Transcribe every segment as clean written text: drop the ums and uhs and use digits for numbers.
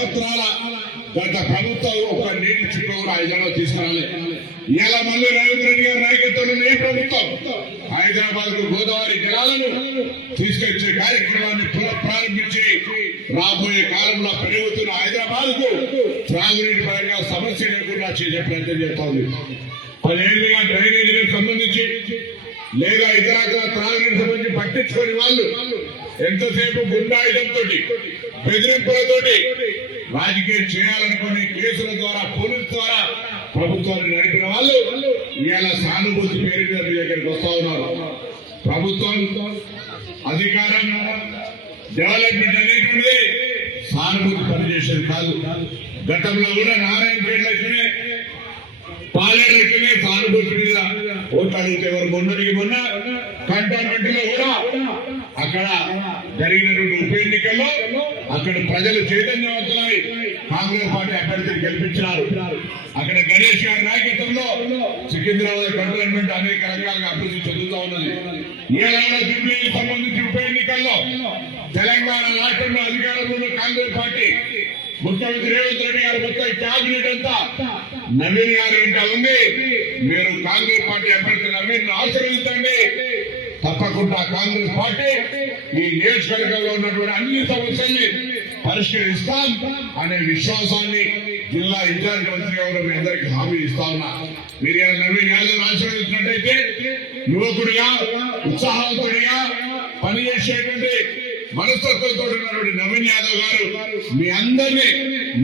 సంవత్సరాల గత ప్రభుత్వం ఒక నీటి చుట్టూ కూడా హైదరాబాద్ తీసుకురాలి. ఇలా మళ్ళీ రేవంత్ రెడ్డి గారి నాయకత్వంలో ఏ ప్రభుత్వం హైదరాబాద్ కు గోదావరి జలాలను తీసుకొచ్చే కార్యక్రమాన్ని పునఃప్రారంభించి రాబోయే కాలంలో పెరుగుతున్న హైదరాబాద్ కు త్రాగునీటి పరంగా సమస్య లేకుండా చేసే ప్రయత్నం చేస్తోంది. 10 ఏళ్లుగా డ్రైనేజీలకు సంబంధించి లేదా ఇతర త్రాగునీటికి సంబంధించి పట్టించుకునే వాళ్ళు ఎంతసేపు గుండాయుధంతో బెదిరింపులతోటి రాజకీయం చేయాలనుకునే కేసుల ద్వారా పోలీసు ద్వారా ప్రభుత్వాన్ని నడిపిన వాళ్ళు ఇవాళ సానుభూతి పేరు మీద మీ దగ్గరికి వస్తా ఉన్నారు. ప్రభుత్వం అధికారం డెవలప్మెంట్ అనేటువంటిది సానుభూతి పనిచేసేది కాదు. గతంలో కూడా నారాయణపేటలోనే పాలేరులోనే సానుభూతి మీద ఓట్లు అడిగితే మొన్న కంటోన్మెంట్ లో కూడా అక్కడ జరిగినటువంటి ఉప ఎన్నికల్లో అక్కడ ప్రజలు చైతన్యవంతులై కాంగ్రెస్ పార్టీ అభ్యర్థిని గెలిపించినారు. అక్కడ గణేష్ గారి నాయకత్వంలో సికింద్రాబాద్ కంటోన్మెంట్ అనేక రకాలుగా అభివృద్ధి చెందుతా ఉన్నది. జూబ్లీకి సంబంధించి ఉప ఎన్నికల్లో తెలంగాణ రాష్ట్రంలో అధికారంలో ఉన్న కాంగ్రెస్ పార్టీ ముఖ్యమంత్రి రేవంత్ రెడ్డి గారు మొత్తం క్యాబినెట్ అంతా నవీన్ గారి ఇంట ఉంది. మీరు కాంగ్రెస్ పార్టీ అభ్యర్థి నవీన్ ఆశీర్వదించండి. తప్పకుండా కాంగ్రెస్ పార్టీ ఈ నియోజకవర్గంలో ఉన్నటువంటి అన్ని సమస్యల్ని పరిష్కరిస్తాం అనే విశ్వాసాన్ని జిల్లా ఇన్ఛార్జ్ మంత్రిగా ఉన్న మీ అందరికీ హామీ ఇస్తా ఉన్నా. మీరు నవీన్ యాదవ్ ఆశీర్వదించినట్టయితే యువకుడిగా ఉత్సాహవంతుడిగా పనిచేసేటువంటి మనస్తత్వంతో ఉన్నటువంటి నవీన్ యాదవ్ గారు మీ అందరినీ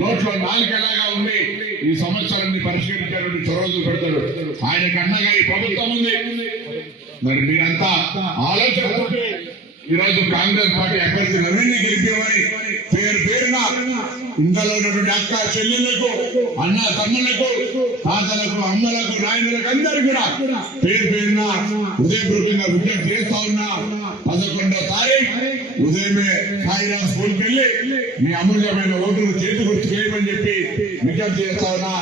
నోట్లో నాలుగలాగా ఉండి ఈ సమస్యలన్నీ పరిష్కరించేటువంటి చొరవలు పెడతాడు. ఆయన కన్నగా ఈ ప్రభుత్వం ఉంది. మరి మీరంతా ఆలోచనతో ఈరోజు కాంగ్రెస్ పార్టీ అభ్యర్థి నవీన్ గెలిపామని పేరున ఇందులో ఉన్నటువంటి అక్క చెల్లెళ్లకు అన్న తమ్ముళ్లకు తాతలకు అమ్మలకు నాయనులకు అందరికీ కూడా పేరున హృదయపూర్వకంగా విజ్ఞప్తి చేస్తా ఉన్నా. 11వ తారీఖు ఉదయమే సాయిరాం స్కూల్కి వెళ్ళి మీ అమూల్యమైన ఓటును చేతి గుర్తు చేయమని చెప్పి విజ్ఞప్తి చేస్తా ఉన్నా.